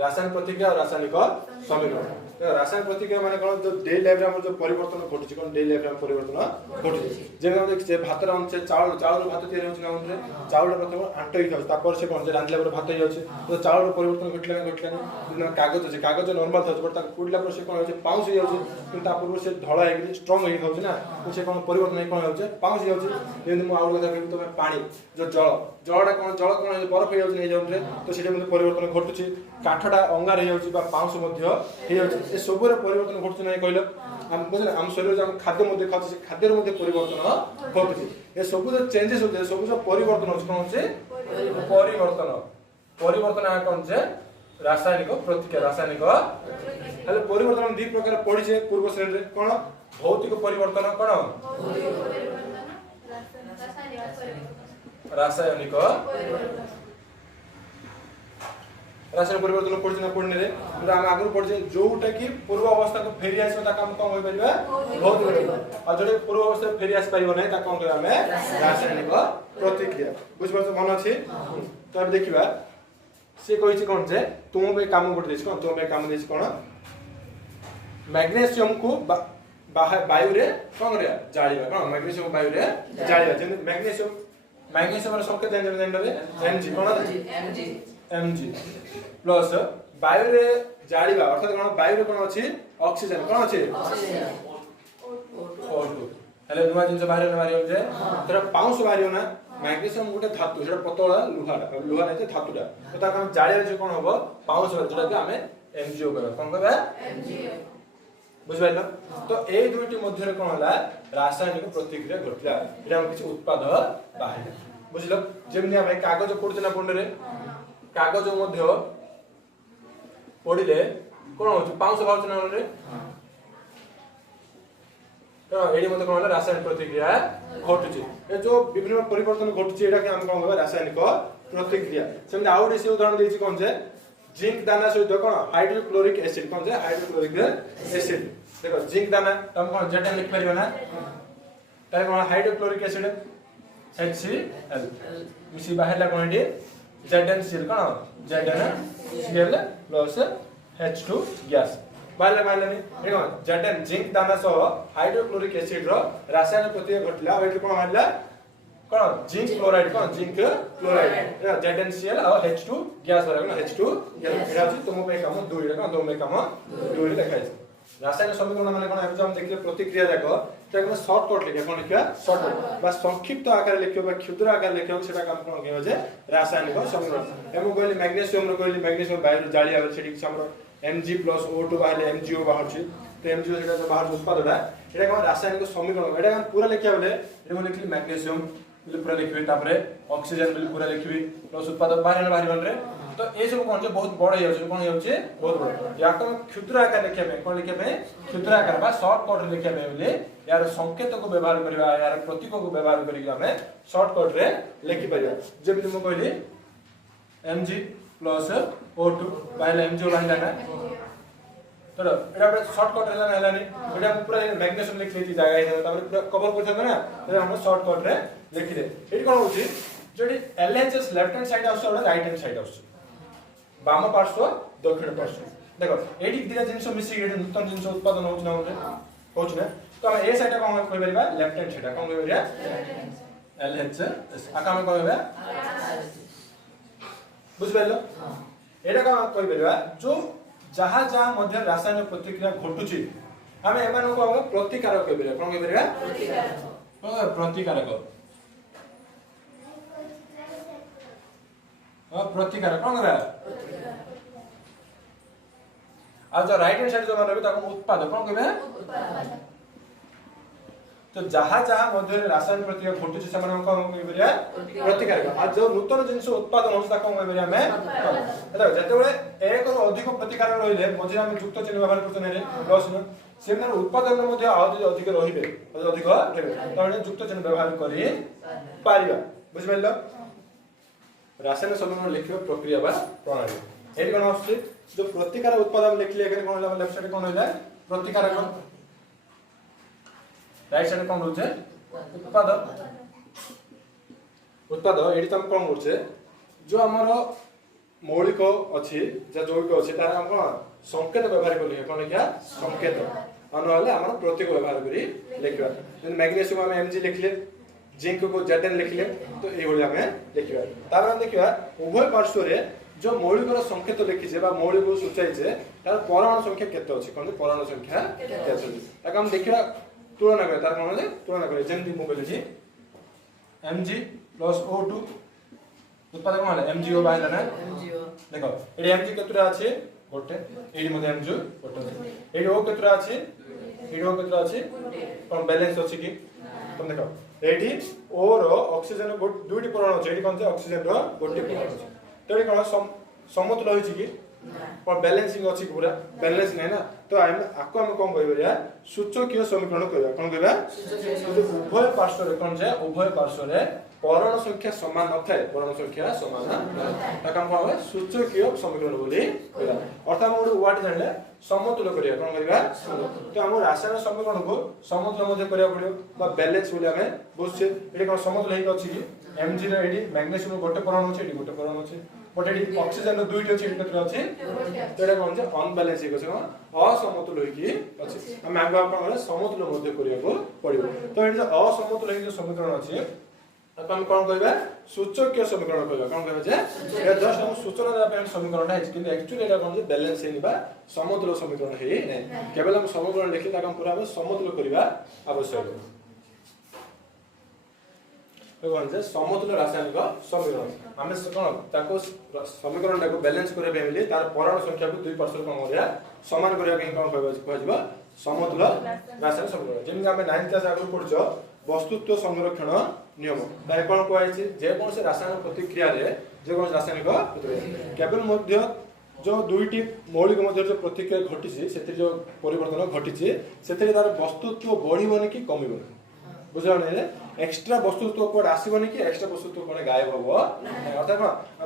रासायनिक प्रतिक्रिया और रासायनिक समीकरण। रासायनिक प्रतिक्रिया माने कोन जो डेली लाइफ रे जो परिवर्तन घटुची कोन डेली लाइफ रे परिवर्तन घटुची जेमे हम देखि भात रे चावल भात तैयार होछि ना हमरे चावल प्रथम आंटो ही खाउ तापर से कोन जे रांधले पर भात ही होछि तो चावल परिवर्तन घटले कागज नॉर्मल था बट कुडला पर से कोन होछि पाउस ही होछि किंतु तापर से धळा हे स्ट्रांग हे खाउ ना तो से कोन परिवर्तन हे कोन होछि पाउस ही होछि जेमे मु आउट कथा कहबी तो पानी जो जलटा कोन बरफ हे होछि नै जमरे तो सेटा मध्ये परिवर्तन घटुची काठटा अंगार हे होछि बा पाउस मध्ये हे होछि ए सबरे परिवर्तन घटुची नै कहलो हम बुझले हम शरीर जो हम खाद्य मध्ये खाउ से खाद्य मध्ये परिवर्तन घटुची ए सब जो चेंजेस होते सब जो परिवर्तन होछि कोन होछि परिवर्तन आ कोन जे रासायनिक प्रतिक्रिया रासायनिक हेले परिवर्तन हम दि प्रकार पढि छे पूर्व श्रेणी रे कोन भौतिक परिवर्तन कोन रासायनिक रासायनिक परिवर्तन पढि ना पढने रे हम आगु पढि जोटा कि पूर्व अवस्था को फेरी आसो ता काम कोन होय परिबा बहुत परिवर्तन आ जडे पूर्व अवस्था फेरी आस परिबो नै ता कोन हमें रासायनिक प्रतिक्रिया बुझ पाछो मन अछि तो अब देखिबा से कहि छी कोन जे तुम बे काम गोटे देछ कोन तुम बे काम देछ कोन मैग्नीशियम को वायु रे कोन रे जाळीबा कोन मैग्नीशियम वायु रे जाळीबा जे मैग्नीशियम रे संकेत देन रे Mg कोन Mg प्लस वायु रे जाळीबा अर्थात कोन वायु रे कोन अछि ऑक्सीजन कोन अछि O2 हेले नुवा जिंस बाहर मारियो जे तोरा पाउस बारियो ना मैग्नीशियम गोटे धातु जेटा पतला लुहा नै धातुटा तो ता हम जाळी जे कोन होबो पाउस जेटा कि हमें MgO कहबा कोन कहबा MgO बुझ पाइलो तो ए दुइटी मध्य रे कोन होला रासायनिक प्रतिक्रिया घटला एटा हम किछ उत्पाद बाहिर बुझलो जेमनि हम कागज पढुछ ना पढने रे कागज मध्य पढिले कोन होछ पाउस बाउछ ना रे तो एडी मते कोन होला रासायनिक प्रतिक्रिया घटुची ए जो विभिन्न परिवर्तन घटुची एटा के हम कोन कहबा रासायनिक प्रतिक्रिया सेमते आउडी से उदाहरण देछि कोन जे जिंक दाना सहित कोन हाइड्रोक्लोरिक एसिड कोन जे हाइड्रोक्लोरिक एसिड देखो जिंक दाना तम कोन जेटा लिख परिबो ना तारे कोन हाइड्रोक्लोरिक एसिड HCl मिसी बाहर ला कोन एडी ZnCl कोन ZnCl प्लस H2 गैस बाहर ला नि देखो Zn जिंक दाना सह हाइड्रोक्लोरिक एसिड रो रासायनिक प्रतिक्रिया घटला एठी कोन हल्ला कोन जिंक क्लोराइड ZnCl और H2 गैस वाला H2 गैस एटा अछि तुम पे काम दुई रे कोन तुम पे काम दुई रे देखाइ रासायनिक समीकरण माने कोन हम देखले प्रतिक्रिया जाको ताको शॉर्टकट लिखे कोन लिखा शॉर्टकट बस संक्षिप्त आकार लिखियो बा क्षुद्र आकार लिखियो सेटा काम कोन कहबो जे रासायनिक समीकरण एमो कहली मैग्नीशियम रो कहली मैग्नीशियम बाहर जाली आबे सेठी हमरो Mg + O2 बाहर MgO बाहर छी तो MgO सेटा जो बाहर उत्पादटा एटा कोन रासायनिक समीकरण एटा हम पूरा लिखिया बेले एमो लिखली मैग्नीशियम पूरा लिखबे तापरे ऑक्सीजन बिल पूरा लिखबे प्लस उत्पाद बाहर बन रे तो ए सब कोन जे बहुत बड़ हे कोन हे बहुत बड़ या तो क्षुद्र आकार लिखे में कोन लिखे में क्षुद्र आकार बा शॉर्टकट लिखे में बोले यार संकेत को व्यवहार करबा यार प्रतीक को व्यवहार करी हमें शॉर्टकट रे लिखि परिबा जेमि म कहली Mg + O2 bile MgO bile ना तो एटा शॉर्टकट हला नि एटा पूरा मैग्नीशियम लिख लेती जागा है तापर पूरा कवर कर था ना तो हम शॉर्टकट रे लिखि दे एटी कोन होची जडी LHS लेफ्ट हैंड साइड आउस और राइट हैंड साइड आउस बाम पार्श्व दक्षिण पार्श्व देखो एटी दिना जिंस मिसी एटी नूतन जिंस उत्पादन होछ ना होछ ना तो हम ए साइड कोन कहि परिबा लेफ्ट हैंड साइड कोन कहि परिबा LHS आका हम कहबा बुझ पाइलो एटा का कहि परिबा जो जहा जहा मध्य रासायनिक प्रतिक्रिया घटुची हम एमान को प्रतिकारक कहि परिबा कोन कहि परिबा प्रतिकारक प्रतिकारक कोन करा आ जो राइट हैंड साइड जो मानबे ताको उत्पादक कोन कहबे उत्पादक तो जहा जहा मध्य रासायनिक प्रतिक्रिया घटुची से माने कोन कहबे प्रतिकारक आ जो नूतन जिंस उत्पादन होछ ताको कहबे हमें देखो जते बेले एक और अधिक प्रतिकारक रहिले मझे हम युक्त चिन्ह व्यवहार करते रे प्लस न सेमन उत्पादन मध्ये अधिक रहिबे अधिक हेबे तो युक्त चिन्ह व्यवहार करी पारिबा बुझ पाइलो रासायनिक समीकरण लिखिबा प्रक्रिया बा प्रणाली एडी कोन आछि जो प्रतिकार उत्पादन लिखले एके कोन होला लेफ्ट साइड कोन होला प्रतिकारक राइट साइड कोन होचे उत्पाद एडी तम कोन होचे जो हमरो मौलिक अच्छी जैविक अच्छी तार हम कौन संकेत व्यवहार कर कौन लिखा संकेत ना आम प्रतीक व्यवहार कर लिखा मैग्नेशियम आम Mg लिखले जिंक को Zn लिखले तो ये आम लिखा देखा उभय पार्श्व जो मौलिक संकेत लिखीचे मौलिक को सूचाईचे तार परमाणु संख्या केते अछि कोन परमाणु संख्या केते अछि ताका हम देखिबा तुलना करे तार कोन तुलना करे जेमति मु कहले छी Mg + O2 उत्पादक कोन MgO बाहिला ना MgO देखो एडी Mg केतरा अछि गोटे एडी मध्ये Mg गोटे एडी O केतरा अछि एडी O केतरा अछि कोन बैलेंस अछि कि तुम देखो एडी O रो ऑक्सीजन दुईटी परमाणु अछि एडी कोन ऑक्सीजन रो गोटे परमाणु अछि तेरे कौन समतुल होइछि कि पर बैलेंसिंग अछि पूरा बैलेंस नै ना तो आको हम कोन कहबा सूचकीय समीकरण कहबा कोन कहबा उभय पार्श्व रे कोन जे उभय पार्श्व रे परमाणु संख्या समान न थाए परमाणु संख्या समान न ताका हम कहबा सूचकीय समीकरण बोली कहबा अर्थात हम वर्ड जानले समतुल करिया कोन कहबा तो हम रासायनिक समीकरण को समतुल मध्ये करिया पड़ियो बा बैलेंस बोली हमें बुझछे एडी कोन समतुल हेइ अछि कि Mg रे एडी मैग्नेशियम गोटे परमाणु अछि एडी गोटे परमाणु अछि बट एडी ऑक्सीजन रो दुईटी अछि एडी केतरा अछि तेरे कोन जे अनबैलेंस हे अछि असमतुल होई कि अछि हम आगो आपण समतुल मध्ये करिया को पड़ियो तो एडी असमतुल हेइ जो समीकरण अछि अब हम कोन कहबा सूचकीय समीकरण कहबा कोन कहबा जे ए जस्ट हम सूचना देबा पे समीकरण है किंतु एक्चुअली एटा कोन जे बैलेंस हेइ बा समतुल समीकरण हेइ नै केवल हम समीकरण लिखि ताका पूरा हम समतुल करिबा आवश्यक जे समतुल रासायनिक समीकरण आम कौन ताको समीकरण टाको बैलेंस करे बेमिली तार परमाणु संख्या को दुई पार्श्व कोन होया समान करिया के कोन कहबा समतुल रासायनिक समीकरण जेमि हम 9th क्लास आगु पढुछो वस्तुत्व संरक्षण नियम ताय कोन कहैछि जे कोन से रासायनिक प्रतिक्रिया रे जे कोन रासायनिक प्रतिक्रिया केवल मध्य जो दुईटी मौलिक मध्य जो प्रतिक्रिया घटिछि सेति जो परिवर्तन घटिछि सेति तार वस्तुत्व बढ़िबनी कि कमिबनी बुझा नै एक्स्ट्रा वस्तुत्व कोड आसीबनी कि एक्स्ट्रा वस्तुत्व कोन गायब होबो अर्थात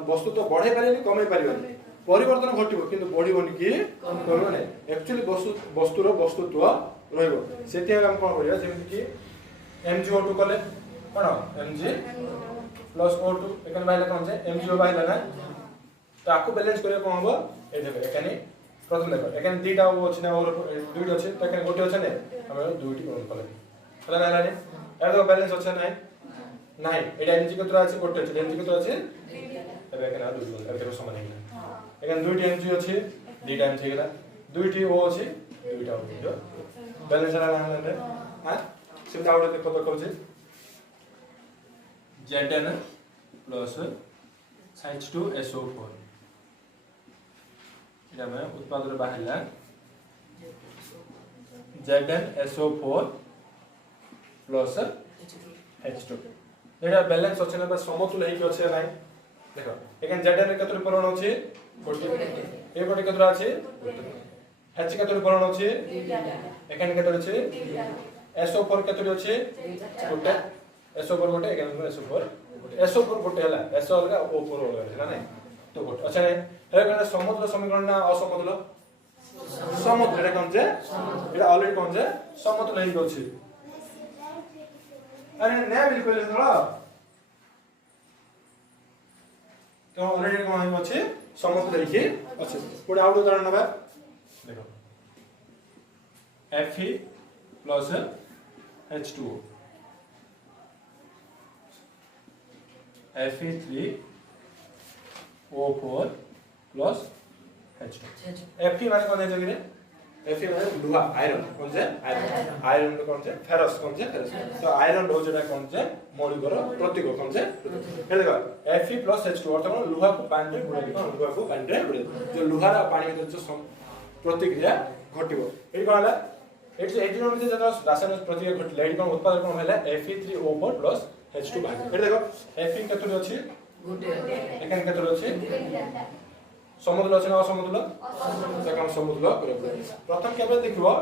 वस्तुत्व बढ़े पारिबनी कमे पारिबनी परिवर्तन घटिबो किंतु बढ़िबनी कि कमिबो नै एक्चुअली वस्तुर वस्तुत्व रहइबो सेति हम कोन करिया जेमि कि MgO2 कले कोन Mg + O2 एकन बाइला कोन जे MgO बाइला ना तो आको बैलेंस करिया कोन होबो ए देखो एकानी प्रथम देखो एकानी दुईटा अछि ना और दुईटा अछि त एकानी गोटे अछि ने हम दुईटी कोन कले हला ना लानी एतो बैलेंस अछि नै नाही एटा Mg केतरा अछि गोटे अछि Mg केतरा अछि तबे एकानी आ दुईटी एतो समान हे एकानी दुईटी Mg अछि दुईटा Mg गेला दुईटी O अछि दुईटा O जो बैलेंस हला ना रे हां सिम आउट देखो तो कहू छै Zn + H2SO4 इटा में उत्पाद रे बाहरला ZnSO4 + H2 एटा बैलेंस अछि ना समतुल हेइ अछि नै देखो एखन Zn रे कतरे परमाणु अछि गोटे ए गोटे कतरा अछि H कतरे परमाणु अछि एखन कतरे अछि SO4 कतरे अछि गोटे SO4 गोटे एखन SO4 गोटे SO4 गोटे हला SO अलगा O4 अलगा है ना तो गोटे अच्छा नै हे कने समतुल समीकरण ना असमतुल समतुल रे कोन जे एटा ऑलरेडी कोन जे समतुल हेइ अछि अरे नया बिल्कुल थोड़ा तो ऑलरेडी कोन हेइ अछि समतुल लिखि अछि पुडे आउट उदाहरण नबा देखो Fe + H2O Fe3O4 + H2 Fe माने कोन जे Fe माने लोहा आयरन कोन जे आयरन कोन जे फेरस कोन जे फेरस तो आयरन रो जेटा कोन जे मौलिकर प्रतीक कोन जे हे देखो Fe + H2 अर्थात लोहा को पानी रे बुडे लोहा को पानी रे बुडे जो लोहा रा पानी में जो प्रतिक्रिया घटिबो एई कहला एटी नोन जे जदा रासायनिक प्रतिक्रिया घटिले एटी कोन उत्पादन कोन होला Fe3O4 + H2 बाकी एटी देखो Fe केतुर अछि गुटे एखन केतुर अछि समतुल अछि ना असमतुल ताका हम समतुल करब प्रथम केबे देखिबो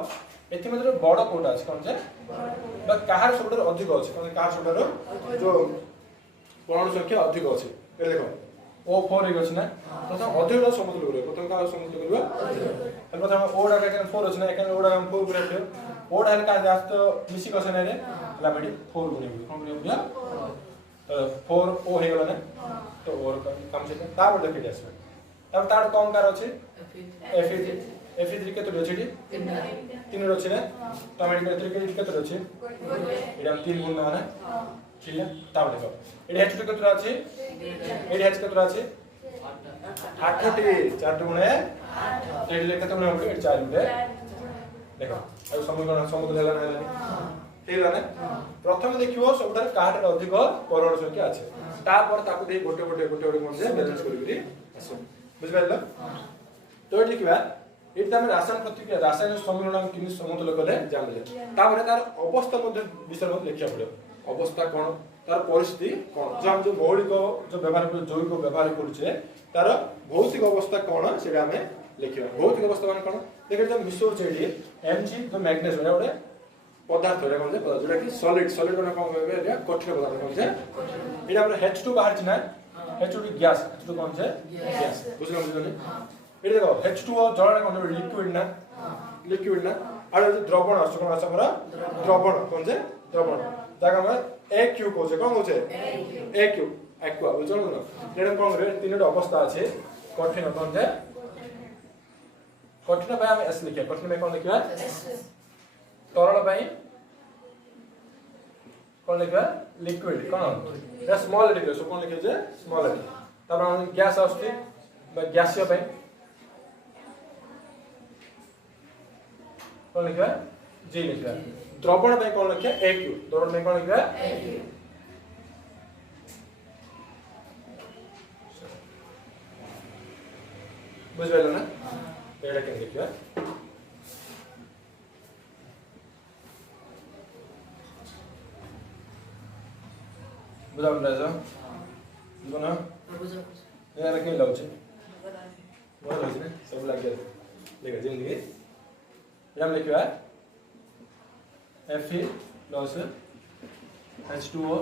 एथि मध्ये बड़ कोटा अछि कोन जे बा काहार सबडर अधिक अछि कोन काहार सबडर जो परमाणु संख्या अधिक अछि ए देखो O4 एक अछि ना प्रथम अधिक समतुल करब प्रथम का समतुल करबा प्रथम O डा के 4 अछि ना एखन O डा हम 4 करब O डा का जास्त मिसिक अछि ना रे ला बडी 4 गुने कोन करब तो 4 O हे गेला ना तो और काम से ता बड देखि जास अब तार कम कार अछि Fe3 केते अछि डी 3 अछि ना तो हम एटी केते अछि एटा 3 गुण माने ठीक है ताव देखो एटी H2 केते अछि एटी H केते अछि 8 टी 4 गुणे 8 एटी केते गुणे होबे एटी 4 गुणे देखो अब समीकरण समुद्र हेला ना ठीक है ना प्रथम देखियो सबटा काट अधिक परमाणु संख्या अछि तापर ताकू दे गोटे म्हणजे बैलेंस करिकरी आसो बुझ पाइल तो देखिबा एटी हम रासायनिक समीकरण किनि समतुल कले जानले तापर तार अवस्था मध्ये विषय मध्ये लिखिया पड़ो अवस्था कोन तार परिस्थिति कोन जो हम जो मौलिक जो व्यवहार को जैविक व्यवहार करूचे तार भौतिक अवस्था कोन सेटा हमें लिखिबा भौतिक अवस्था माने कोन देखि जब मिसो चेडी Mg जो मैग्नेशियम है ओडे पदार्थ रे कोन जे जोटा कि सॉलिड कोन कोन होबे कठोर पदार्थ कोन जे एटा हमर H2 बाहर छिना H2 गैस H2 कोन जे गैस बुझलो एटा देखो H2O जल कोन लिक्विड ना आरो द्रवण आछ कोन आछ हमरा द्रवण कोन जे द्रवण जागा में AQ को जे कोन हो जे AQ एक्वा बुझलो न एटा कोन रे तीनटा अवस्था আছে कठिन कोन जे कठिन भाई हम एस लिखिया कठिन में कोन लिखिया तरल भाई कोन लिखिया लिक्विड कोन ए स्मॉल लिखिया सो कोन लिखिया जे स्मॉल तब हम गैस आस्ति बा गैसीय भाई कोन लिखिया जी लिखिया द्रवण भाई कोन लिखिया AQ द्रवण में कोन लिखिया AQ बुझलो ना एटा के लिखिया बुझा बुझा बुझना यार के लाउछ बोल होइछ ने सब लाग गया देखा जिंदगी हम लिखिया Fe plus H2O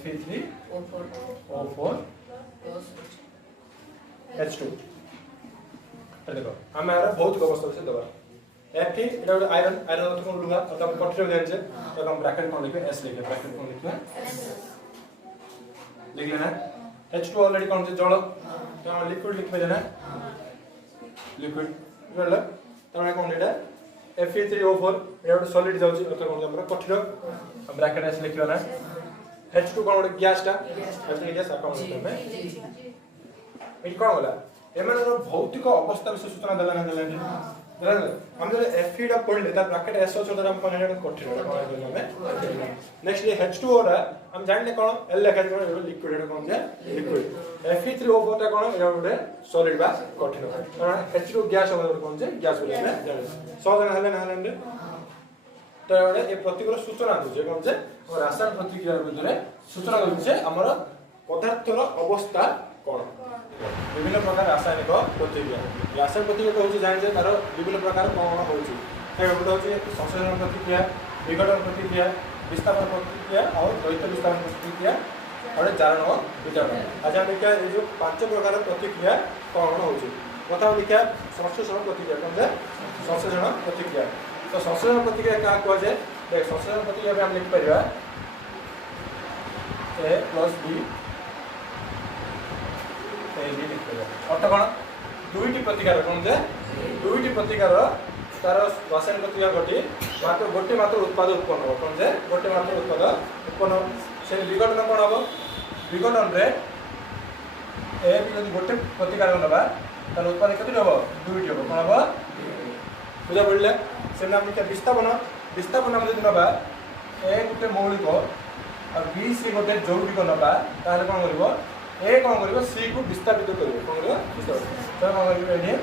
Fe3 O4 H2 देखो हम यार भौतिक अवस्था से दबा Fe एटा ଗୋଟେ आयरन तो कोन लुहा तो हम कठिन में जाने तो हम ब्रैकेट कोन लिखे S लिखे ब्रैकेट कोन लिखे लिख लेना H2 ऑलरेडी कोन से जल तो हम लिक्विड लिख देना लिक्विड रहला तमे कोन एटा Fe3O4 एटा ଗୋଟେ सॉलिड जाउची तो कोन हमरा कठिन हम ब्रैकेट S लिखियो ना H2 कोन ଗୋଟେ गैस टा H2 गैस अकाउंट में एट कोन होला एमानर भौतिक अवस्था विषय सूचना देला ना देला हम जो Fe टा पढले त ब्रैकेट S छोटा हम कोन एटा कठिन कोन में नेक्स्ट ये H2O रा हम जानले कोन L लिखा कोन एटा लिक्विड एटा कोन जे लिक्विड Fe3O4 टा कोन एटा ଗୋଟେ सॉलिड बा कठिन कारण H2 गैस हम कोन जे गैस बोले जाने सहज हले ना हले तो एटा ए प्रतिक्रिया सूचना दे कोन जे रासायनिक प्रतिक्रिया भितरे सूचना दे हमर पदार्थर अवस्था कोन विभिन्न प्रकार रासायनिक प्रतिक्रिया रासायनिक प्रतिक्रिया कहउछि जानि जे तार विभिन्न प्रकार कोन होउछि ए गुड होउछि संश्लेषण प्रतिक्रिया विघटन प्रतिक्रिया विस्थापन प्रतिक्रिया और द्वैत विस्थापन प्रतिक्रिया और जारण वितरण आज हम क्या जो पांच प्रकार प्रतिक्रिया कोन होउछि प्रथम लिखा संश्लेषण प्रतिक्रिया कोन जे संश्लेषण प्रतिक्रिया तो संश्लेषण प्रतिक्रिया का कहै जे देख संश्लेषण प्रतिक्रिया में हम लिख परिबा A plus B अर्थ कौन दुईटी प्रतिकार कौन जे दुईटी प्रतिकार तार रासायनिक प्रतिक्रिया घटी मात्र गोटे मात्र उत्पाद उत्पन्न हो कौन जे गोटे मात्र उत्पाद उत्पन्न से विघटन कौन हम विघटन रे ए भी यदि गोटे प्रतिकार नबा तार उत्पाद केते हो दुईटी हो कौन हम बुझा पड़ले से नाम लिखा विस्थापन हम यदि नबा ए गोटे मौलिक और बी सी गोटे जैविक नबा ताले कौन करबो ए कोन करिवो सी को विस्थापित करिवो कोन करिवो विस्थापित तो कोन करिवो एडी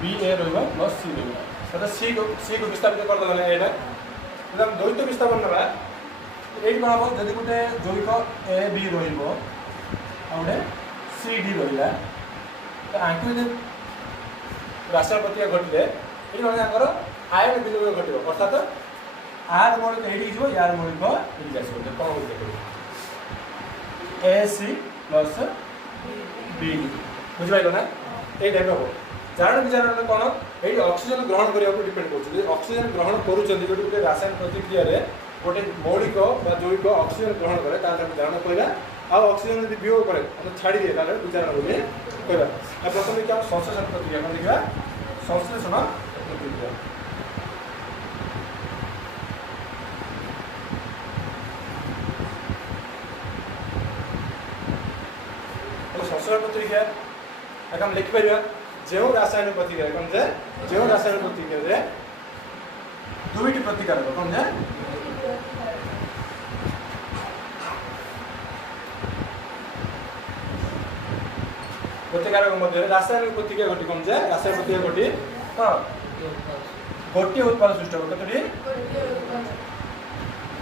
बी ए रहबो प्लस सी रहबो तो सी को विस्थापित कर दले एटा एकदम द्वैत विस्थापन नबा एडी कोन हो जदी गुटे जैविक ए बी रहइबो आउडे सी डी रहिला तो आंकु जे रासायनिक प्रतिक्रिया घटिले एडी माने आंकर आयन विनिमय घटिबो अर्थात आर मौलिक एडी जो यार मौलिक एडी जाय छै कोन हो देखो AC प्लस B बुझबाइलो ना ए टाइप हो जारण विचारण कोन एडी ऑक्सीजन ग्रहण करिया को डिपेंड करछ जे ऑक्सीजन ग्रहण करू चंदी जो रासायनिक प्रतिक्रिया रे गोटे मौलिक बा जैविक ऑक्सीजन ग्रहण करे तार धारण कहला आ ऑक्सीजन यदि वियोग करे मतलब छाड़ी दिए तार विचारण बोली कहला आ प्रथम देखिए संश्लेषण प्रक्रिया कौन देखिए संश्लेषण प्रक्रिया संश्लेषण प्रक्रिया हम लिख पार जो रासायनिक प्रतिक्रिया कौन जे जो रासायनिक प्रतिक्रिया दुईटी प्रतिकारक कौन जे प्रतिकारक मध्य रासायनिक प्रतिक्रिया घटी कौन जे रासायनिक प्रतिक्रिया घटी कौन गोटे उत्पाद सृष्टि हो कतटी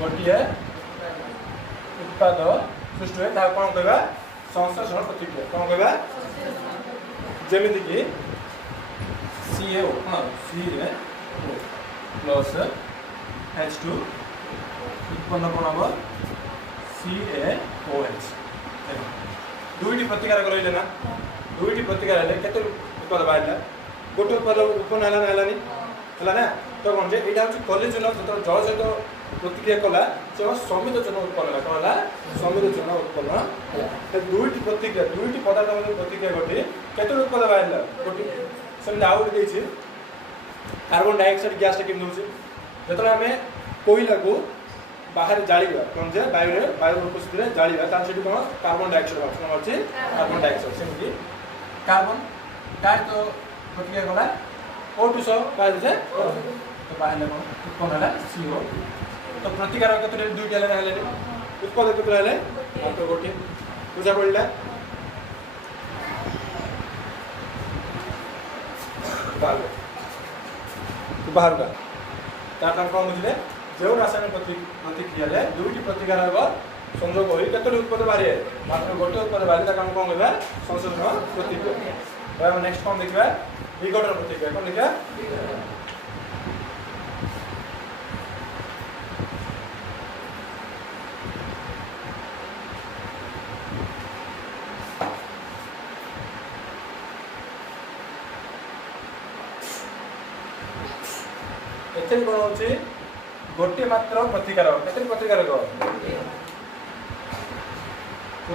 गोटे उत्पाद सृष्टि हुए ताहा कौन कहबा संश्लेषण प्रतिक्रिया कौन कहबा जेमिति कि CaO CaO प्लस H2 उत्पन्न कौन हम CaOH दुईटी प्रतिकारक रहिले ना दुईटी प्रतिकार हेले केते उत्पाद बाहरला गोटे उत्पाद उत्पन्न हला ना हलानी हला ना तो कौन जे एटा होची कॉलेजन जत जल सहित प्रतिक्रिया कला से समितचन उत्पन्न हला कहला समितचन उत्पन्न हला दुईटी प्रतिक्रिया दुईटी पदार्थ मध्ये प्रतिक्रिया घटी केते उत्पाद बाहरला गोटे सेम आउट देछि कार्बन डाइऑक्साइड गैस टा किम दोछि जतला हमें कोयला को बाहर जाळीबा कोन जे वायु उपस्थिति रे जाळीबा तान सेठी कोन कार्बन डाइऑक्साइड बाष्प अछि कार्बन डाइऑक्साइड सेमि कार्बन डाइ तो प्रतिक्रिया गला O2 सो बाहर जे तो बाहर ले उत्पन्न हला CO तो प्रतिकारक केते दुईटा हला हले उत्पाद केते हले मात्र गोटे बुझा पड़ला बाहर का तार कौन बुझे जो रासायनिक प्रतिक्रिया ले दुईटी प्रतिकारक संयोग होई केते उत्पाद बाहर मात्र गोटे उत्पाद बाहर ता काम कौन कहबा संश्लेषण प्रतिक्रिया हम नेक्स्ट कौन देखबा विघटन प्रतिक्रिया कौन देखा एते कोन होची गोटे मात्र प्रतिकारक केते प्रतिकारक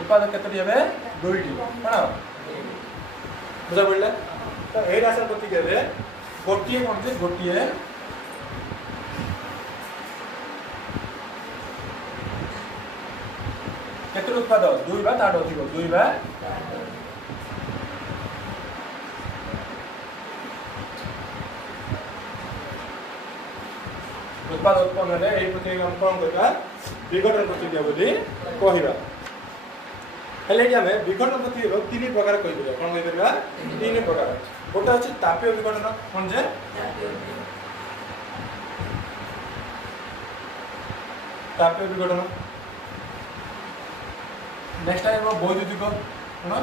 उत्पाद केते हेबे दुईटी कोन बुझा पड़ला तो ए रासायनिक प्रतिक्रिया रे गोटिए कोन जे गोटिए केते उत्पाद दुई बा ताड अधिक दुई बा उत्पाद उत्पन्न हेले एही प्रतिक्रिया हम कौन करबा विघटन प्रतिक्रिया बोली कहिबा हेले कि हमें विघटन प्रतिक्रिया तीन प्रकार कहि दिबा कोन कहि परबा तीन प्रकार गोटे अछि तापीय विघटन कोन जे तापीय विघटन नेक्स्ट टाइम वैद्युतिक कोन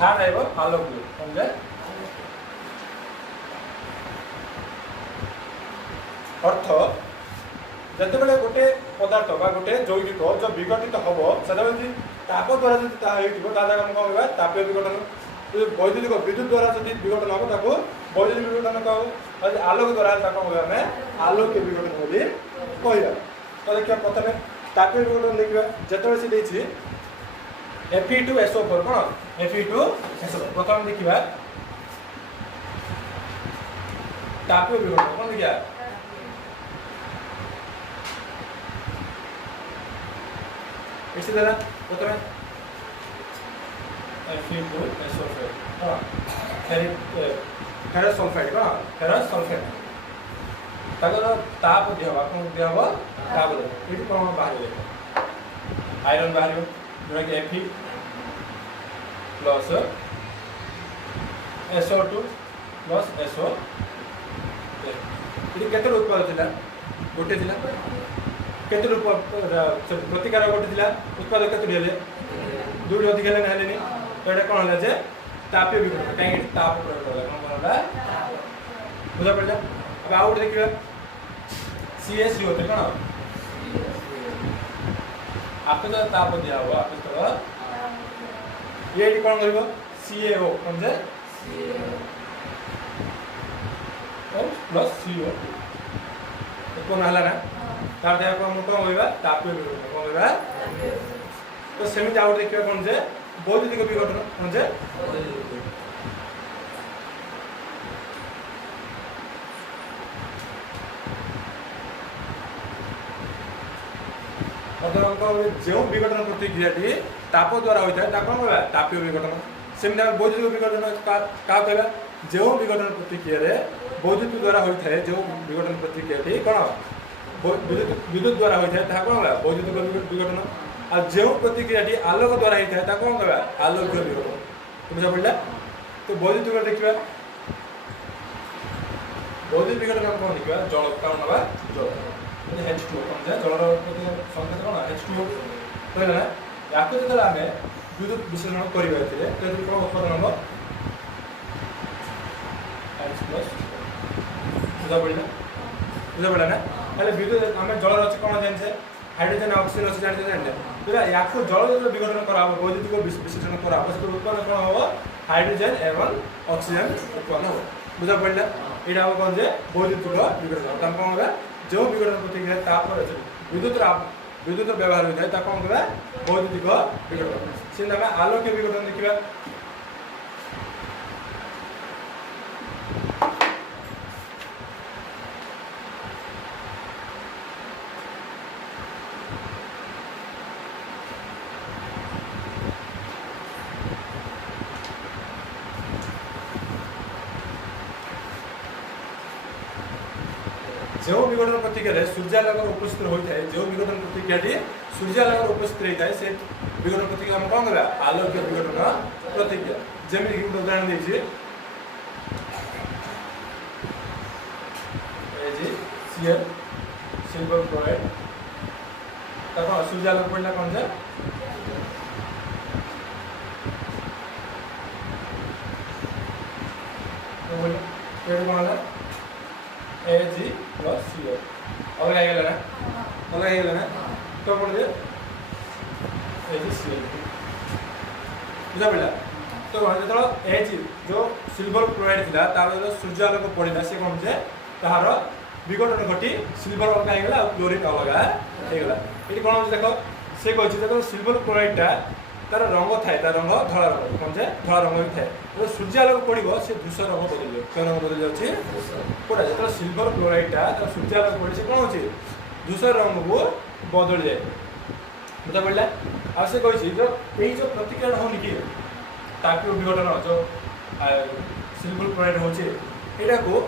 थर्ड आइबो आलोक कोन जे अर्थ जते बेले गोटे पदार्थ बा गोटे जैविक जो विघटित हबो सदा यदि ताप द्वारा जदि ता हेतिबो तादा हम कहबा तापीय विघटन वैद्युतिक विद्युत द्वारा जदि विघटन हबो ताको वैद्युतिक विघटन कहू यदि आलोक द्वारा ताको हमें आलोक विघटन बोली कहबा तो देखिए प्रथमे तापीय विघटन देखिबा जते बेले से देछि Fe2SO4 कोन Fe2SO4 प्रथम देखिबा तापीय विघटन कोन देखिया इसी तरह प्रथम Fe2SO4 हां फेरस सल्फाइड कोन फेरस सल्फाइड ताको ताप दिहबा कोन दिहबा ताप दे इति कोन बाहर आयरन बाहर जो कि Fe plus SO2 plus SO इति केते उत्पाद थिला गोटे थिला केते प्रतिकारक गोटे थिला उत्पाद केते हेले दुई अधिक हेले हेलेनी तो एटा कोन हला जे तापीय विघटन काई ताप प्रयोग करला कोन बनला बुझा पड़ला अब आउट देखिबा CH2 होते कोन आपे तो ताप दिया हुआ आपे तो ये कोन करबो CaO कोन जे प्लस CO उत्पन्न हला ना तार दे हम कोन होइबा तापीय विघटन कोन होइबा तो सेमिति आउट देखिबा कोन जे बौद्धिक विघटन कोन जे जो विघटन प्रतिक्रियाटी ताप द्वारा होता है कौन कह तापीय विघटन सेमती बौद्धिक विघटन क्या कहवा जो विघटन प्रतिक्रिया बौद्धिक द्वारा होता है जो विघटन प्रतिक्रियाटी कौन विद्युत द्वारा होता है कौन कह बौद्धिक विघटन आ जो प्रतिक्रियाटी आलोक द्वारा होता है कौन कह आलोक्य विघटन बुझा पड़ा तो बौद्धिक विघटन देखा बौद्धिक विघटन कौन देखा जल कारण ना जल H2 जलर संकेत कौन H2 कहला या जो आम विद्युत विश्लेषण करवा तो कौन उत्पादन हम बुझा पड़ा ना विद्युत आम जलर अच्छे कौन जाने हाइड्रोजन ऑक्सीजन अच्छे जाने या जल जो विघटन करा बौद्धिक विश्लेषण करा उत्पादन कौन हम हाइड्रोजन एवं ऑक्सीजन उत्पन्न हो बुझा पड़ा यहाँ कौन जे बौद्धिक विघटन कौन होगा जो विघटन प्रतिक्रिया तापर विद्युत व्यवहार होता है कौन कह बौद्धिक विघटन से आलोक्य विघटन देखा जो विघटन प्रतिक्रिया सूर्यालोक उपस्थित होता है जो विघटन प्रतिक्रियाटी सूर्यालोक उपस्थित रहता है से विघटन प्रतिक्रिया हम कौन कह आलोक्य विघटन प्रतिक्रिया जमी गोटे उदाहरण देखिए सिल्वर क्लोराइड सूर्यालोक पड़ला कौन से कौन है Ag plus CO अलग आएगा ना तो बोल दे AgCl बुझा पड़ा तो जो Ag जो सिल्वर क्लोराइड था तार सूर्यालोक पड़ा से कौन से तार विघटन घटी सिल्वर अलग आईगला और क्लोरीन अलग होगा ये कौन देख से कही देख सिल्वर क्लोराइड तार रंग थाए तार रंग धला रंग कौन से धला रंग भी थाए जो सूर्यालोक पड़ो से धूसर रंग बदल जाए क्यों रंग बदल जाए पूरा जो सिल्वर क्लोराइडटा सूर्यालोक पड़े से कौन हो धूसर रंग को बदल जाए बुझा पड़ा आ से कही जो जो प्रतिक्रिया होनी कि तापीय विघटन जो सिल्वर क्लोराइड हो को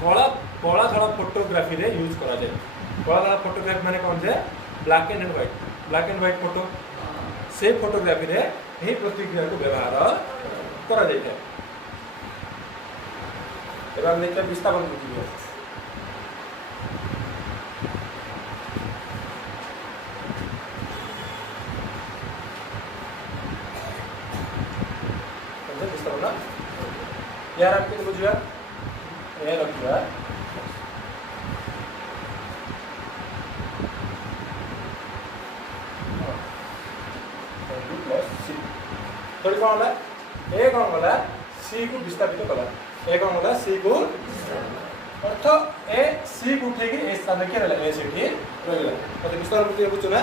कला कला धड़ा फोटोग्राफी रे यूज करा जाए कला धड़ा फोटोग्राफी माने कौन से ब्लैक एंड व्हाइट फोटो से फोटोग्राफी रे यही प्रतिक्रिया को व्यवहार करा जाए एवं देखिए विस्थापन प्रतिक्रिया विस्थापन यार आपके बुझा ए रखिया थोड़ी कौन है ए कौन गला सी को विस्थापित कला ए कौन गला सी को अर्थ ए सी को उठे ए स्थान के रहला ए सेठी रहला तो विस्तार प्रक्रिया बुझ ना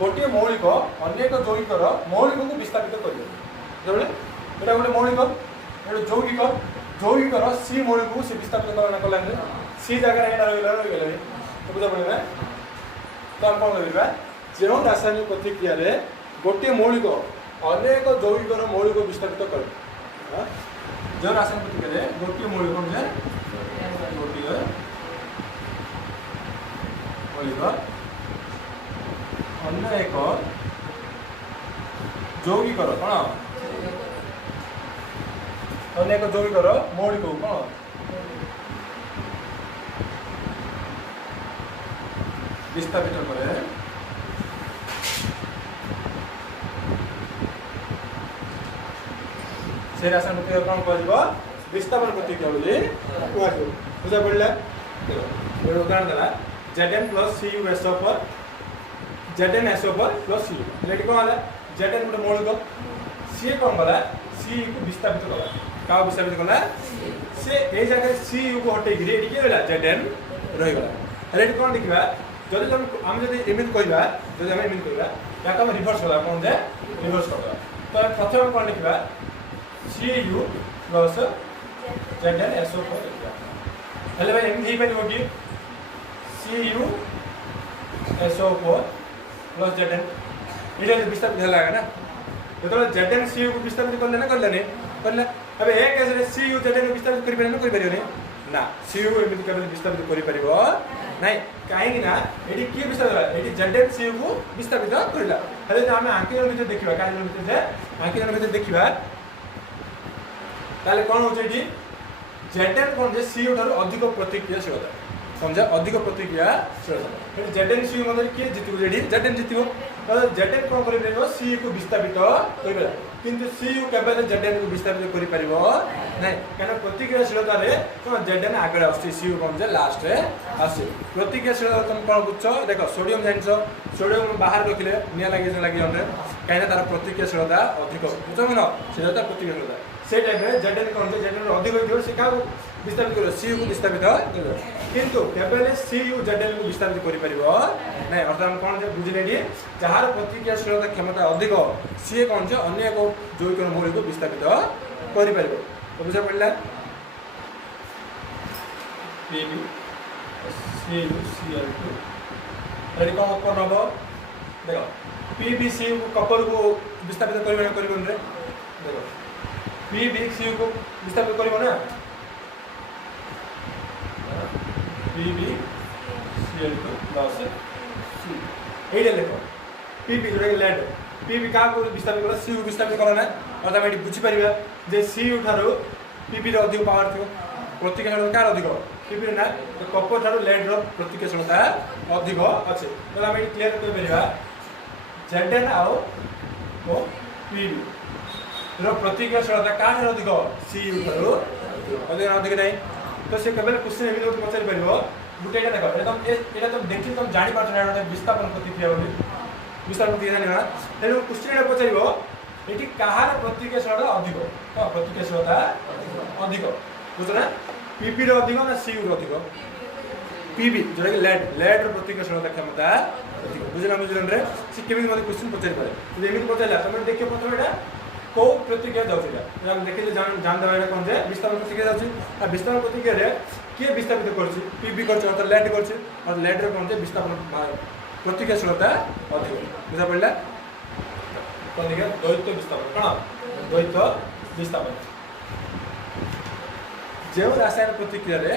गोटे मौलिक अनेक यौगिकर मौलिक को विस्थापित करियो जबले एटा गोटे मौलिक एटा यौगिकर सी मौलिक को से विस्थापित कला सी जगह एटा रहला तो बुझा पड़े ना तो हम कौन करबा जो रासायनिक प्रतिक्रिया रे गोटे मौलिक अनेक यौगिकर मौलिक विस्थापित कर जो रासायनिक प्रतिक्रिया गोटे मौलिक गोटे मौलिक अनेक यौगिकर कौन अनेक यौगिकर मौलिक कौन विस्थापित करे से रासायनिक प्रतिक्रिया कौन कह विस्थापन प्रतिक्रिया बोली कह बुझा पड़ा गोटे उदाहरण देला Zn प्लस CuSO पर ZnSO पर प्लस Cu ये कौन है Zn गोटे मौलिक सी कौन गला सी को विस्थापित कला का विस्थापित कला से ए जगह Cu को हटे गिरे एडी के रहला Zn रही गला रेडी कोन देखिबा जदि हम जदि एमिट करिबा जदि हम एमिट करिबा या हम रिवर्स करा कोन जे रिवर्स करा तो प्रथम कोन लिखिबा Cu प्लस Zn SO4 लिखिबा हेले भाई एमिट ही परिबो कि Cu SO4 प्लस Zn इले विस्थापित होला ना तो Zn Cu को विस्थापित करले ना करले करले अब एक केस रे Cu Zn को विस्थापित करि परने करि परियो ना Cu एमिति केवल विस्थापित करि परिबो नाही काहे कि ना एडी के विस्थापित होला एडी Zn Cu को विस्थापित करिला हेले हम आंकिरण भितर देखिबा काहे भितर जे आंकिरण भितर देखिबा ताले कोन होचे एडी Zn कोन जे Cu ठारो अधिक प्रतिक्रियाशीलता समझा अधिक प्रतिक्रियाशीलता Zn Cu मतलब के जितिबो एडी Zn जितिबो तो Zn कोन करि परबो Cu को विस्थापित करिबा किंतु Cu केवल Zn को विस्थापित करि परिबो नै कारण प्रतिक्रियाशीलता रे तो Zn आगे आछी Cu कोन जे लास्ट रे आछी प्रतिक्रियाशीलता तुम कोन बुझछो देखो सोडियम जानिछो सोडियम बाहर रखिले निया लागि हमरे काहे तार प्रतिक्रियाशीलता अधिक बुझो न सेटा प्रतिक्रियाशीलता से टाइम रे Zn कोन जे Zn अधिक दियो से का विस्थापित करो Cu को विस्थापित करो किंतु केवल Cu Zn को विस्थापित करि परिबो नै अर्थात कोन जे बुझिले डी जहार प्रतिक्रियाशीलता क्षमता अधिक सी कोन जे अन्य एक जैविक मौलिक को विस्थापित करि परिबो तो बुझा पड़ला Pb CuCl2 रेडी कोन उत्पन्न हो देखो PbCu को कपर को विस्थापित करिबो रे देखो PbCu को विस्थापित करिबो ना PbCl2 प्लस C एडे लेखो Pb जोडे लेड Pb का को विस्थापित करा Cu विस्थापित करा ना अर्थात एडी बुझी परिबा जे Cu ठारो Pb रो अधिक पावर थियो प्रतिक्रियाशीलता कार अधिक Pb रे ना तो कपर ठारो लेड रो प्रतिक्रियाशीलता अधिक अछि तो हम एडी क्लियर कर परिबा Zn आओ ओ Pb रो प्रतिक्रियाशीलता कार अधिक Cu ठारो अधिक नहीं तो से केवल क्वेश्चन एबि नोट पचारि परिबो गुटेटा देखो एटा तुम देखि तुम जानि पाछ ना एटा विस्थापन प्रतिक्रिया बोली विस्थापन प्रतिक्रिया ना तेनु क्वेश्चन एटा पचारिबो एटी काहार प्रतिक्रियाशीलता अधिक तो प्रतिक्रियाशीलता अधिक बुझना Pb रो अधिक ना Cu रो अधिक Pb जोटा कि लेड रो प्रतिक्रियाशीलता क्षमता अधिक बुझना रे से केबि मते क्वेश्चन पचारि पारे तो एमि पचारला तुम देखियो प्रथम एटा को प्रतिक्रिया जाउछिला हम देखिले जान देबा एटा कोन जे विस्थापन प्रतिक्रिया जाउछि आ विस्थापन प्रतिक्रिया रे के विस्थापित करछि Pb करछि अथवा लेड करछि और लेड रे कोन जे विस्थापन प्रतिक्रियाशीलता अधिक बुझा पड़ला कोन देखा द्वैत विस्थापन कोन द्वैत विस्थापन जे रासायनिक प्रतिक्रिया रे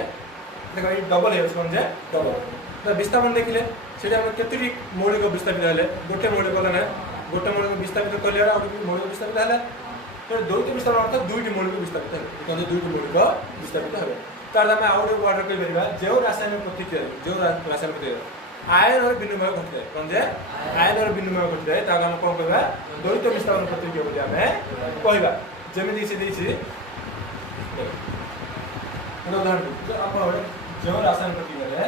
देखो ए डबल है कोन जे डबल तो विस्थापन देखिले सेटा हम केतरी मौलिक विस्थापित हले गोटे मौलिक होला ना गोटे मौलिक विस्थापित करले और मौलिक विस्थापित हला तो द्वैत विस्थापन अर्थ दुईटी मौलिक विस्थापित हले कोन दुईटी मौलिक विस्थापित हबे तार हम आउट वाटर कहि परिबा जे रासायनिक प्रतिक्रिया जो रासायनिक प्रतिक्रिया आयन और विनिमय घटते कोन जे आयन और विनिमय घटते ता हम कोन कहबा द्वैत विस्थापन प्रतिक्रिया बोली हमें कहबा जेमिति से देछि उदाहरण तो आप जो रासायनिक प्रतिक्रिया है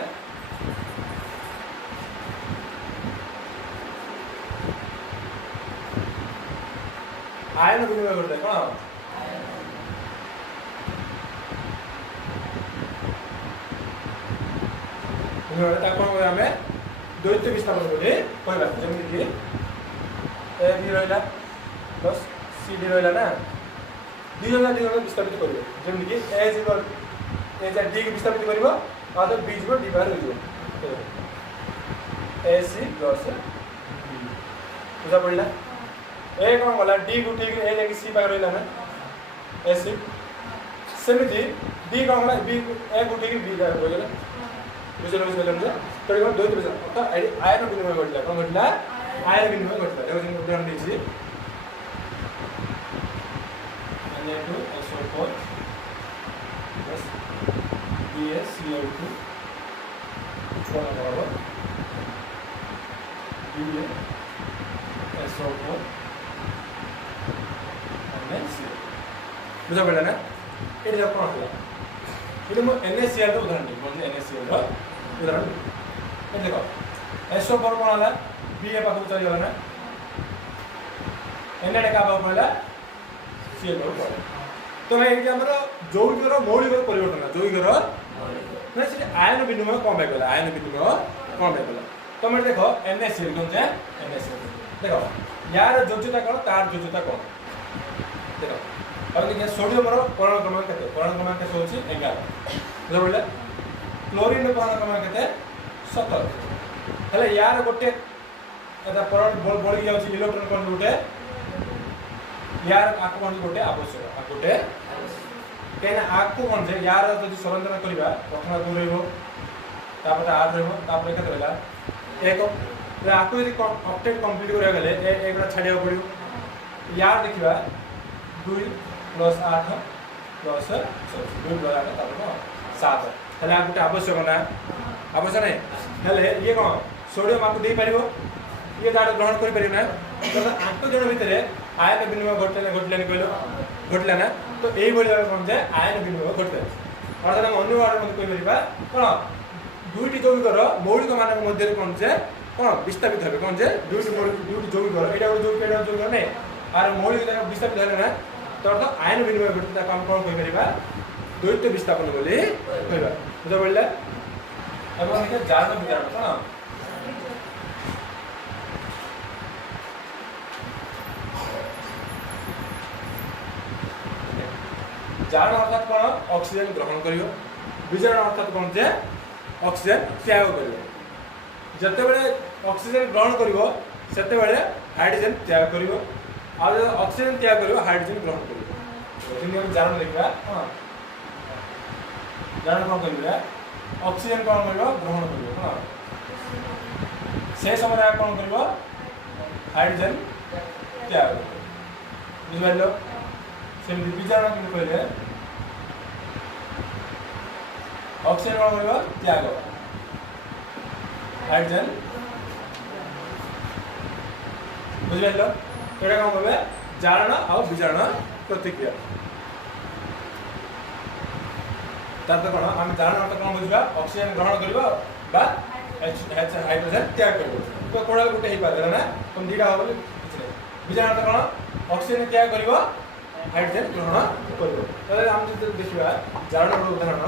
आयन विनिमय घटते कोन हमें द्वैत विस्थापन बोली कहबा जेमिति कि ए बी रहला प्लस सी डी रहला ना दुई जन विस्थापित करियो जेमिति कि ए जीव ए जा डी को विस्थापित करियो आ तो बी जीव डी बाहर हो जिवो ए सी प्लस बुझा पड़ला ए कोन गला डी को ठीक ए जाके सी बाहर रहला ना ए सी सेमिति डी कोन गला बी ए को ठीक बी बाहर हो गेला बुझलो तो द्वैत विस्थापन तो आयन विनिमय घटला कोन घटला आयन विनिमय घटला देखो उदाहरण देछि Na2SO4 plus BaCl2 बराबर BaSO4 NaCl बुझा पड़ला ना एटा जब कोन होला ये मो NaCl रो उदाहरण दे कोन NaCl रो उदाहरण ए देखो SO4 कोन होला Ba पाखु चली गला ना Na का बाबू होला Cl रो पड़े तो मैं ये हमर जौगिकर मौलिक परिवर्तन जौगिकर ना से आयन विनिमय कम हो गला आयन विनिमय कम हो गला तो मैं देखो NaCl कोन जे NaCl देखो यार जोज्यता कोन तार जोज्यता कोन देखो अब देखिए सोडियम रो परमाणु क्रमांक केते परमाणु क्रमांक केते होची 11 जो बोले क्लोरीन रो परमाणु क्रमांक केते 17 हले यार गोटे एटा परमाणु बळी जाउची इलेक्ट्रॉन कोन गोटे यार आको कोन गोटे आवश्यक आ गोटे केना आको कोन जे यार जदि सरंजन करबा प्रथम 2 रहबो तापर 8 रहबो तापर केते रहला एक आको यदि ऑक्टेट कंप्लीट करा गले एकटा छाडिया पड़ियो यार देखिबा 2 + 8 + 2 + 8 तापर 7 हले आ गोटे आवश्यक ना आवश्यक नै हले ये कोन सोडियम आपको दे परिबो ये दाड ग्रहण करि परिबो ना तो आको जण भितरे आयन विनिमय घटले कहलो घटला ना तो एई बोली भाबे कोन जे आयन विनिमय घटले अर्थात हम अन्य वार्ड मध्ये कहि परिबा कोन दुईटी जौगिकर मौलिक मानक मध्य कोन जे कोन विस्थापित होबे कोन जे दुईटी जौगिकर एटा जौगिकर नै आर मौलिक विस्थापित होले ना तो अर्थ आयन विनिमय घटता काम कोन कहि परिबा द्वैत विस्थापन बोली कहबा बुझा पड़ला अब हम के जान विचार कोन जारण अर्थात कोन ऑक्सीजन ग्रहण करियो विजारण अर्थात कोन जे ऑक्सीजन त्याग करियो जते बेले ऑक्सीजन ग्रहण करियो सेते बेले हाइड्रोजन त्याग करियो आ ऑक्सीजन त्याग करियो हाइड्रोजन ग्रहण करियो जिनि हम जारण देखबा हां जारण कोन करियो ऑक्सीजन कोन करियो ग्रहण करियो हां से समय कोन करियो हाइड्रोजन त्याग बुझलो से विजारण कि कहले ऑक्सीजन कोन करियो त्याग हाइड्रोजन बुझलो एटा कोन कहबे जारण आ विजारण प्रतिक्रिया ताते कोन हम जारण अर्थ कोन बुझबा ऑक्सीजन ग्रहण करियो बा हाइड्रोजन त्याग करियो तो कोडा गुटे ही पादला ना तुम दीटा हो बोले किछ नै विजारण अर्थ कोन ऑक्सीजन त्याग करियो हाइड्रोजन ग्रहण करियो तले हम जे देखिबा जारण रो उदाहरण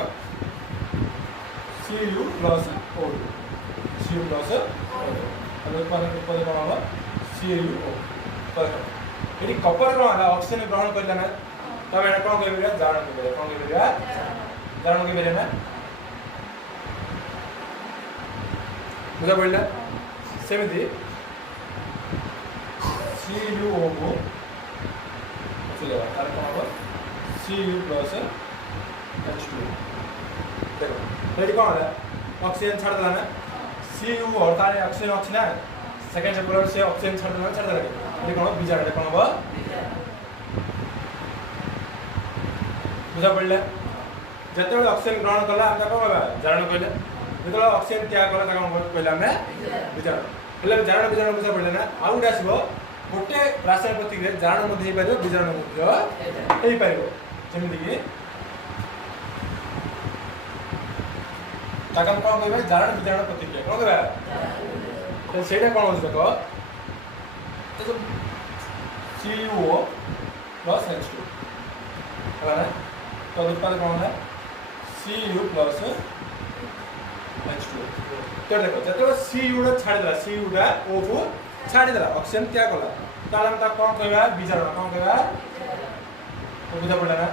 Cu plus O2 Cu plus O2 अब उत्पादन कोन हो CuO पर यदि कपर कोन होला ऑक्सीजन ग्रहण करला ना तब एटा कोन कहबे जारण कहबे कोन कहबे जारण कहबे ना बुझा पड़ला सेमिति CuO को चलो तार कोन हो Cu plus H2 देखो रेडी कोन होला ऑक्सीजन छाड़ देला ना Cu हटाने ऑक्सीजन अछि ना सेकंड चैप्टर से ऑक्सीजन छाड़ देला ये कोन विजारण कोन हो बुझा पड़ला जते ऑक्सीजन ग्रहण करला हम कोन होबा जारण कहले जते ऑक्सीजन त्याग करला त कोन कहला हम विजारण हले जारण विजारण बुझा पड़ला ना आ उडा आसीबो गोटे रासायनिक प्रतिक्रिया जारण मध्ये हे पारिबो विजारण मध्ये हे पारिबो जेमिति कि ताकम कोन कहबे जारण विजारण प्रतिक्रिया कोन कहबे तो सेटा कोन होछ देखो तो CuO plus H2 है ना तो उत्पाद कोन है Cu plus H2 तो देखो जते Cu रा छाडी देला Cu रा O को छाडी देला ऑक्सीजन त्याग कला ताले हम ता कोन कहबा विजारण कोन कहबा तो बुझा पड़ला ना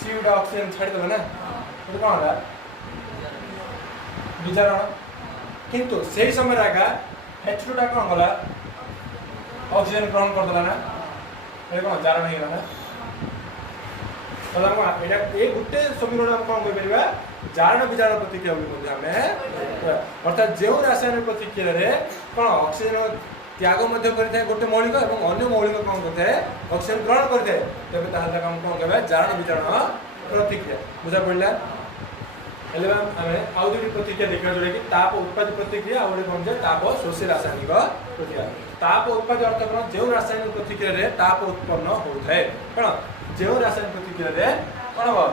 Cu रा ऑक्सीजन छाडी देला ना तो कोन होला विजारण किंतु सही समय रागा H2 टा कोन होला ऑक्सीजन ग्रहण कर देला ना ए कोन जारण हे ना तला हम एटा ए गुटे समीकरण हम कोन कहि परिबा जारण विजारण प्रतिक्रिया बोली हमें अर्थात जेउ रासायनिक प्रतिक्रिया रे कोन ऑक्सीजन त्याग मध्य करते गोटे मौलिक एवं अन्य मौलिक कोन करते ऑक्सीजन ग्रहण करते तबे ताहले हम कोन कहबा जारण विजारण प्रतिक्रिया बुझा पड़ला हेले हमें आउ दुटी प्रतिक्रिया देखा जोड़े कि ताप उत्पादित प्रतिक्रिया और कोन जे ताप शोषी रासायनिक प्रतिक्रिया ताप उत्पादित अर्थ कोन जेउ रासायनिक प्रतिक्रिया रे ताप उत्पन्न होथाय कोन जेउ रासायनिक प्रतिक्रिया रे कोन हो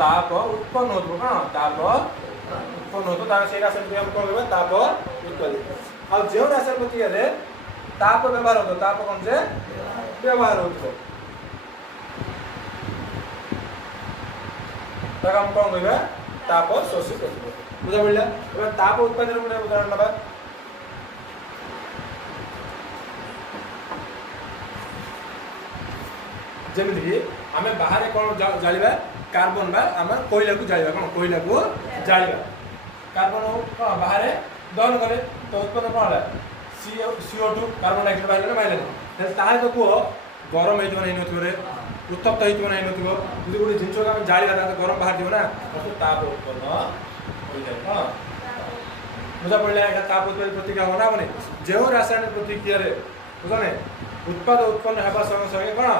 ताप उत्पन्न होतो कोन ताप उत्पन्न होतो तार से रासायनिक प्रतिक्रिया कोन होबे ताप उत्पादित आ जेउ रासायनिक प्रतिक्रिया रे ताप व्यवहार होतो ताप कोन जे व्यवहार होतो ତାକୁ ଆମେ କ'ଣ କହିବା ତାପ ଶୋଷୀ ପ୍ରତିକ୍ରିୟା। ବୁଝା ପଡ଼ିଲା। ଏବେ ତାପ ଉତ୍ପାଦନ ଗୋଟେ ଉଦାହରଣ ନେବା। ଯେମିତିକି ଆମେ ବାହାରେ କ'ଣ ଜାଳିବା कार्बन बा आम कोयला को जालिबा कौन कोयला को जालिबा कार्बन कौन बाहर दहन कले तो उत्पन्न कौन है CO2 कार्बन डाइऑक्साइड बाहर माइले ताहे तो को गरम हेतु नै नथिबो रे उत्तप्त हेतु नै नथिबो यदि गोटे जिंस को हम जालिबा त गरम बाहर दिबो ना तो ताप उत्पन्न होई जाय कौन बुझा पड़ला एटा ताप उत्पन्न प्रतिक्रिया होना बने जो रासायनिक प्रतिक्रिया रे बुझा नै उत्पाद उत्पन्न हेबा संगे संगे कौन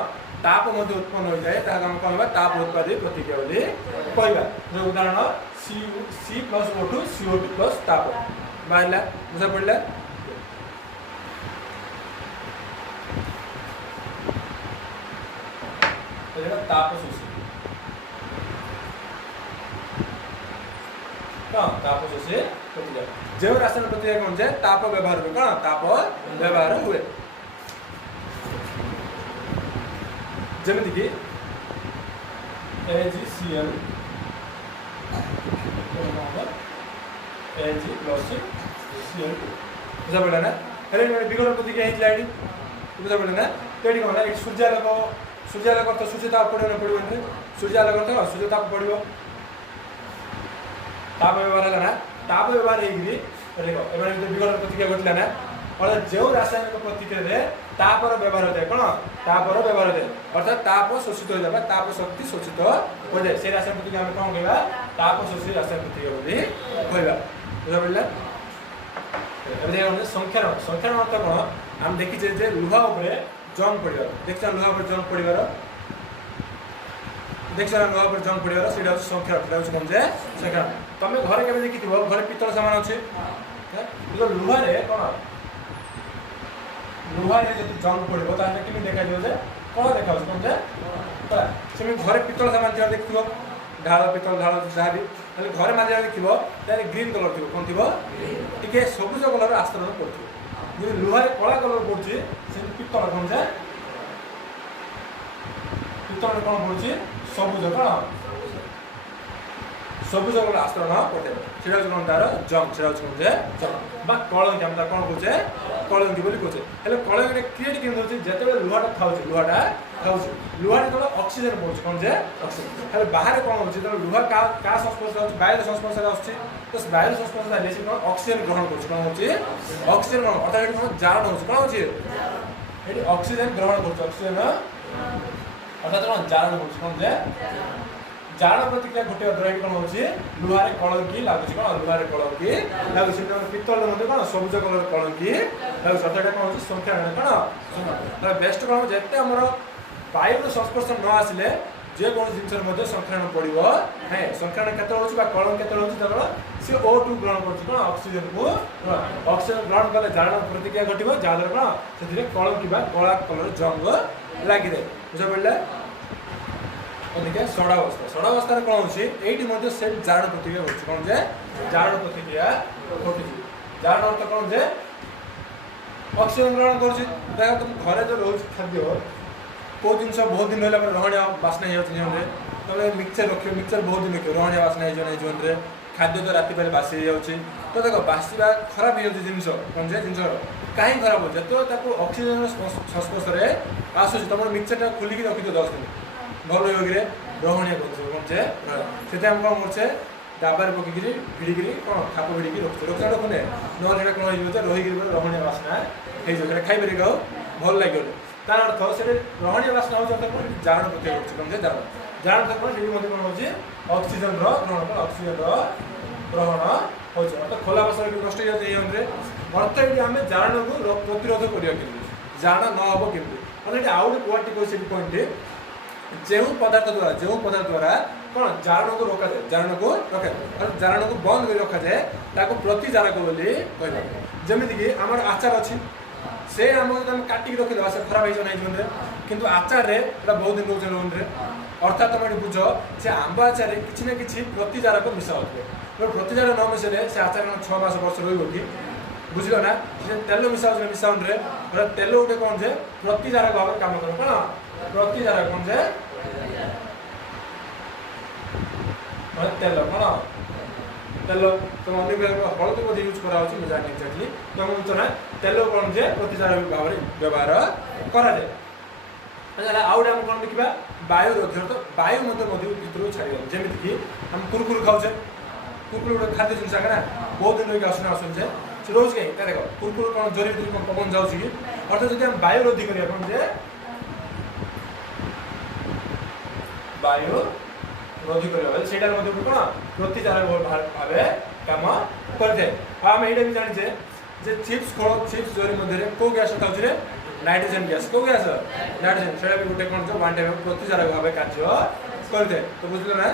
ताप मध्य उत्पन्न हो जाए ताहा हम कहबा ताप उत्पादी प्रतिक्रिया बोली कहबा। जो उदाहरण C+O2 CO2 प्लस ताप बाहरला बुझा पड़ला। तो ताप शोषी ताप शोषी प्रतिक्रिया जो रासायनिक प्रतिक्रिया कौन जे ताप व्यवहार हुए कौन ताप व्यवहार हुए जमीन की AgCl Ag plus Cl2 बुझा पड़ा ना अरे विघटन प्रतिक्रिया हेतला एडी बुझा पड़ा ना तो एडी कोन एक सूर्यालोक तो सूर्यताप पड़े न पड़िबो ने सूर्यालोक तो सूर्यताप पड़िबो ताप व्यवहार है ना ताप व्यवहार हेगिरी देखो एबार विघटन प्रतिक्रिया घटला ना और जो रासायनिक प्रतिक्रिया रे तापर व्यवहार होता है कौन तापर व्यवहार होता है अर्थात ताप शोषित हो जाए ताप शक्ति शोषित हो जाए से रासायनिक प्रतिक्रिया हम कौन कहबा ताप शोषी रासायनिक प्रतिक्रिया बोली कहबा बुझा पड़ला। अब देखो संख्यारण अर्थ कौन हम देखि जे लुहा ऊपर जंग पड़िबार देखछन लुहा ऊपर जंग पड़िबार देखछन लुहा ऊपर जंग पड़िबार सेटा संख्यारण सेटा कौन जे संख्यारण तमे घरे केबे देखिथिबो घरे पितल सामान अछि तो लुहा रे कौन लुहा रे जति जंग पड़िबो ताने केमि देखा दियो जे कोन देखा कौन जे परा सेमि घरे पितल सामान जे देखिबो ढाल पितल ढाल जाबी ताले घरे माजे देखिबो ताले ग्रीन कलर थिबो कोन थिबो टिके सबुज कलर आस्तरण पड़थिबो जे लुहा रे कला कलर पड़छि से पितल कोन जे पितल कोन पड़छि सबुज कोन सबुज कलर आस्तरण पड़थे सेटा कोन तार जंग सेटा कोन जे जंग बा कलंकी हम ता कोन कहछे कलंकी बोली कहछे हेले कलंकी क्रिएट केन होछि जेतेबे लुहाटा खाउछि लुहाटा तो ऑक्सीजन पहुंच कौन जे ऑक्सीजन हेले बाहर कौन होछि तो लुहा का संस्पर्श होछि वायु संस्पर्श होछि तो वायु संस्पर्श ले से कौन ऑक्सीजन ग्रहण करछि कौन होछि ऑक्सीजन ग्रहण अर्थात एठी कौन जारण होछि कौन होछि एठी ऑक्सीजन ग्रहण करछि ऑक्सीजन अर्थात कौन जारण होछि कौन जे जारण प्रतिक्रिया घटे द्वारा कौन होछि लुहारे कलंकी लागुछि कौन लुहारे कलंकी लागुछि पित्तल मध्ये कौन सबुज कलर कलंकी लागुछि अर्थात कौन होछि संख्यारण कौन तो बेस्ट कौन जेते हमर वायु संस्पर्श न आसिले जे कौन जिनसर मध्ये संख्यारण पड़िबो है संख्यारण केते होछि बा कलंक केते होछि तकर से O2 ग्रहण करछि कौन ऑक्सीजन को ऑक्सीजन ग्रहण कले जारण प्रतिक्रिया घटिबो जादर कौन सेथिरे कलंकी बा कला कलर जंग लागि दे बुझा पड़ला। ओदिके सड़ावस्था रे कोन होछि एठी मध्ये सेम जारण प्रतिक्रिया होछि कोन जे जारण प्रतिक्रिया होछि जारण अर्थ कोन जे ऑक्सीजन ग्रहण करछि देखा तुम घरे जो रोज खाद्य को जिनस बहुत दिन रहला रहणिया बासना हे होछि जेमरे तमे मिक्सचर रखियो मिक्सचर बहुत दिन रखियो रहणिया बासना हे जने जीवन रे खाद्य तो राति पहले बासी जाउछि तो देखो बासीबा खराब हे होछि जिनस कोन जे जिनस काहे खराब हो जतो ताको ऑक्सीजन संस्पर्श रे आसुछि तमर मिक्सचर ता खुली के रखि दो 10 दिन भल होगिरे रहणिया करछ कोन जे सेते हम कोन करछे डाबर पकिगिरी भिडिगिरी कोन खाप भिडिगी रखछ कोने न हेडा कोन होइबो जे रहिगिरी रहणिया बासना हे जो खाइ बरि गाओ भल लागियो तार अर्थ से रहणिया बासना हो जतो कोन जारण प्रति होछ कोन जे जारण त कोन जेबी मध्ये कोन होछि ऑक्सीजन रो ग्रहण ऑक्सीजन रो ग्रहण होछ त खोला बसर के नष्ट हो जाय हमरे अर्थ एडी हमें जारण को प्रतिरोध करियो कि जारण न होबो कि और एडी आउट क्वालिटी को से पॉइंट जो पदार्थ द्वारा कौन जारण को रोका जाए जारण को रखा और जारण को बंद कर रखा जाए ताको प्रतिजारक बोली कहला जेमिति कि हमर आचार अछि से हम काटिक रखि दबा से खराब हो नै जीवन रे किंतु आचार रे एटा बहुत दिन रोज जीवन रे अर्थात तुम एटी बुझ से आंबा आचार रे किछि न किछि प्रतिजारक मिसा होतबे और प्रतिजारक न मिसले से आचार 6 मास वर्ष रहइबो कि बुझलो ना जे तेल मिसा होछ मिसाउन रे और तेल उठे कोन जे प्रतिजारक भाव काम करे कोन प्रतिजारक कोन जे तेल कौन तेल तो अनेक हलदी मध्य यूज करा मुझे जानी एक्जाक्टली तो हम तेल कौन जे प्रतिचार भाव में व्यवहार कराए आउ गोटे कौन देखा वायु रोधी तो वायु भितर छाड़ी जमीक कि हम कुरकुर खाऊे कुरकुर गोटे खाद्य जिनस ना बहुत दिन लगे आसुना आसुचे से रोज कहीं देख कुरकुर कौन जोरी भितर पवन जाऊँगी कि अर्थात जब हम वायु रोधी करा कौन जे वायु रोधी करा कौन प्रतिचार भाव कम करते आम ये भी जाने जे चिप्स खोल चिप्स जोरी मध्य कौ गैस था नाइट्रोजन गैस कौ गैस नाइट्रोजन से गोटे कौन वन टाइम प्रतिचार भाव कार्य करते तो बुझल ना।